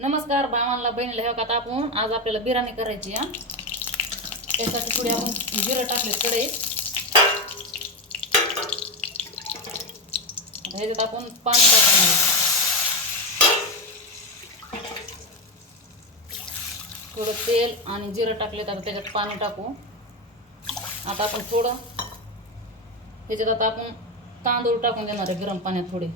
नमस्कार भावांना बहिणीला. हे का आपण आज आपल्याला बिर्याणी करायची आहे. त्यासाठी थोडी आपण जिरं टाकले कढईत. आता ह्याच्यात आपण पाणी टाकणार. थोडं तेल आणि जिरं टाकले तर त्याच्यात पाणी टाकू. आता आपण थोडं ह्याच्यात आता आपण तांदूळ टाकून देणार आहे गरम पाण्यात थोडे.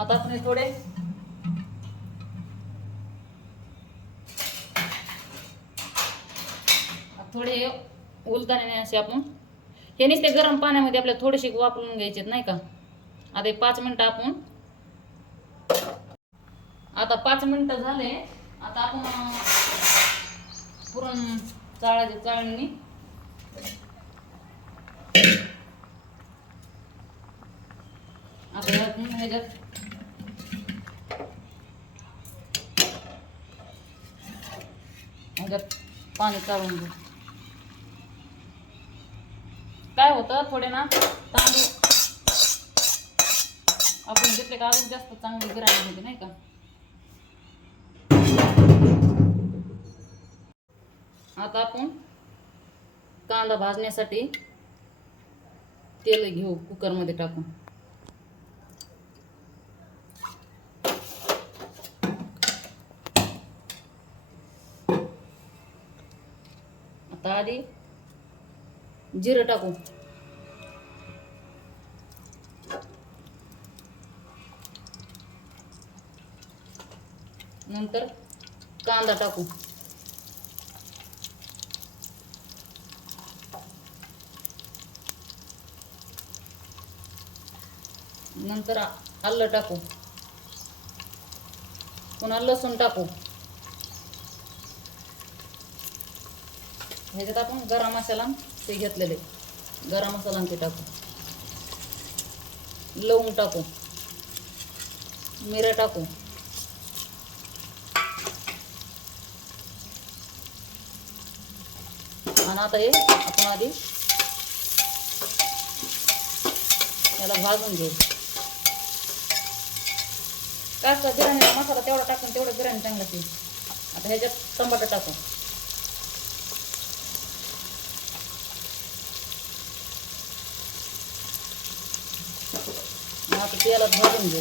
आता आपण थोडे उलताने असे आपण हे नुसते गरम पाण्यामध्ये आपल्याला थोडेसे वापरून घ्यायचे नाही का. आता 5 मिनिटं आपण आता 5 मिनिटं झाले. आता आपण पुरण चाळायचे चाळणी. आता ह्याच्यात पाणी चाळून घेऊ. काय होतं थोडे ना तांदूळ आपण घेतले का अजून जास्त चांगली गिराणी होते नाही का. आता आपण कांदा भाजण्यासाठी तेल घेऊ कुकरमध्ये टाकून. आता आधी जिरं टाकू. नंतर कांदा टाकू. नंतर आलं टाकू. पुन्हा लसूण टाकू. ह्याच्यात आपण गरम मसाला ते घेतलेले गरम मसाला ते टाकू. लवंग टाकू. मिरं टाकू. आणि आता हे आपण आधी याला भाजून घेऊ. काय असतं बिर्याणीला मसाला तेवढा टाकून तेवढं बिर्याणी चांगलं लागते. आता ह्याच्यात टमाटर टाकू. आता तेलात भाजून घेऊ.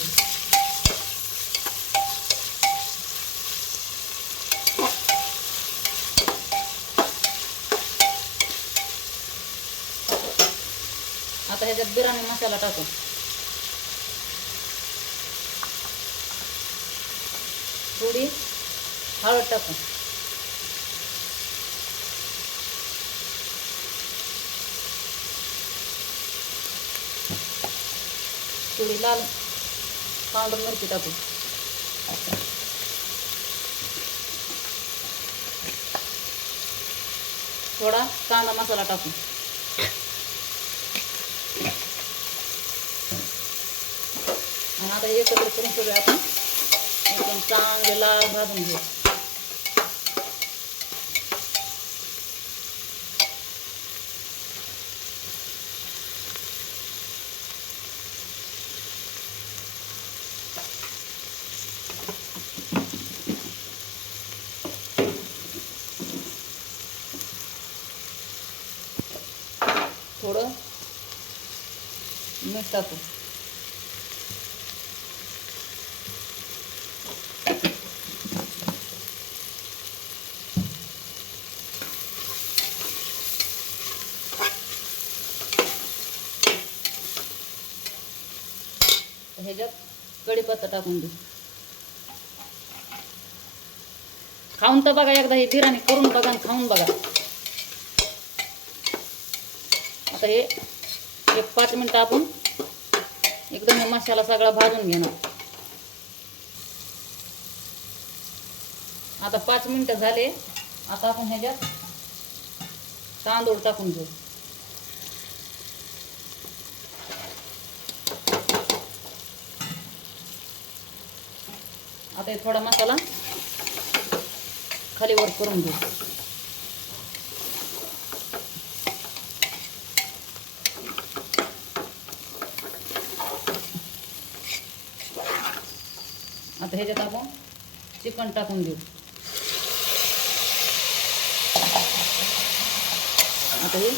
आता ह्याच्यात बिर्याणी मसाला टाकू. थोडी हळद टाकू. थोडी लाल पावडर मिरची टाकू. थोडा कांदा मसाला टाकू. आणि आता एकत्र करून सगळे आपण एकदम चांगले लाल भाजून घेऊ. थोडं मीठ टाकू. ह्याच्यात कढीपत्ता टाकून देऊ. खाऊन तर बघा एकदा, ही बिर्याणी करून बघा आणि खाऊन बघा. आता हे 5 मिनिटं आपण एकदम मसाला सगळा भाजून घेणार. आता 5 मिनिटं झाले. आता आपण ह्याच्यात तांदूळ टाकून घेऊ. आता हे थोडा मसाला खाली वर करून घेऊ. आता ह्याच्यात आपण चिकन टाकून घेऊ. आता हे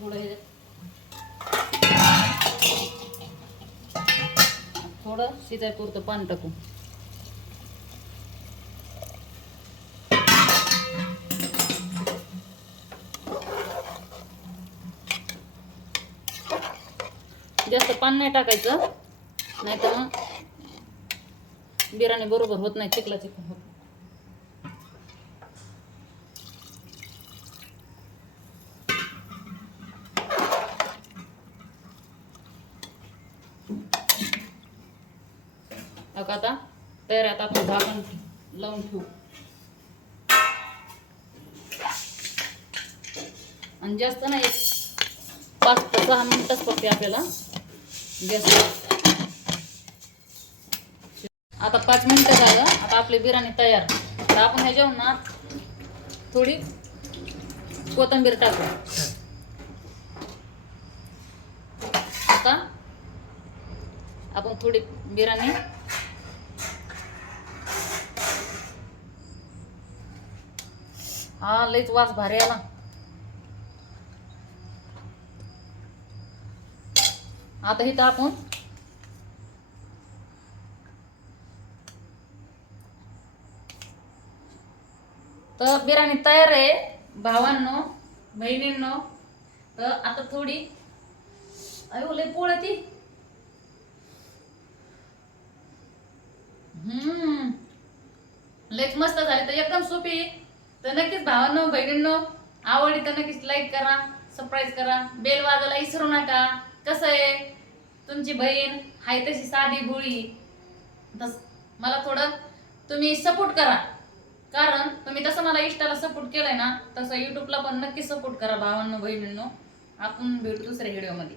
थोडं थोडं शिजायपुरतं पाणी टाकू. जास्त पाणी नाही टाकायचं, नाही तर मग बिर्याणी बरोबर होत नाही, चिकला चिकन होत. आता तयार. आता आपण झाकण लावून ठेवू आणि जास्त नाही, 5 ते 6 मिनिटच फक्त आपल्याला गॅस. आता 5 मिनिटं झालं. आता आपली बिर्याणी तयार. तर आपण ह्याच्यावर ना थोडी कोथिंबीर टाकू. आता आपण थोडी बिर्याणी हा लईच वास भारी आला. आता इथं आपण तर बिर्याणी तयार आहे भावांनो, बहिणींनो. तर आता थोडी अयो लई पोळ्या ती. लईच मस्त झाली. तर एकदम सोपी. तर नक्कीच भावांनो, बहिणींनो, आवडली तर नक्कीच लाईक करा, सबस्क्राईब करा, बेल वाजायला विसरू नका. कसं आहे, तुमची बहीण हाय तशी साधी भोळी. तस मला थोडं तुम्ही सपोर्ट करा, कारण तुम्ही तसं मला इंस्टाला सपोर्ट केलाय ना, तसं युट्यूबला पण नक्की सपोर्ट करा भावांनो, बहिणींनो. आपण भेटू दुसऱ्या व्हिडिओमध्ये.